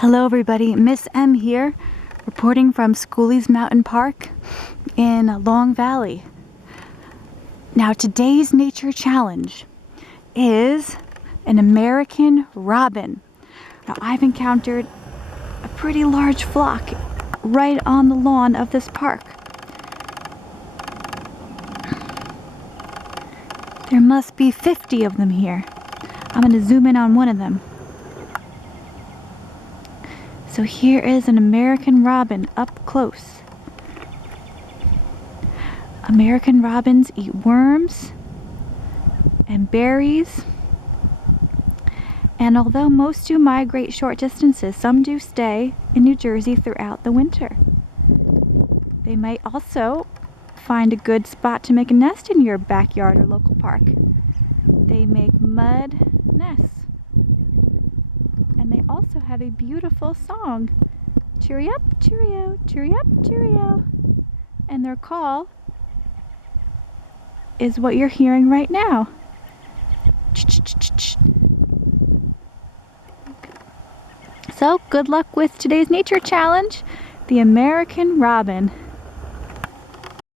Hello everybody, Miss M here, reporting from Schooley's Mountain Park in Long Valley. Now today's nature challenge is an American robin. Now I've encountered a pretty large flock right on the lawn of this park. There must be 50 of them here. I'm going to zoom in on one of them. So here is an American robin up close. American robins eat worms and berries. And although most do migrate short distances, some do stay in New Jersey throughout the winter. They might also find a good spot to make a nest in your backyard or local park. They make mud nests. And they also have a beautiful song. Cheery up, cheerio, cheery up, cheerio. And their call is what you're hearing right now. So, good luck with today's nature challenge, the American robin.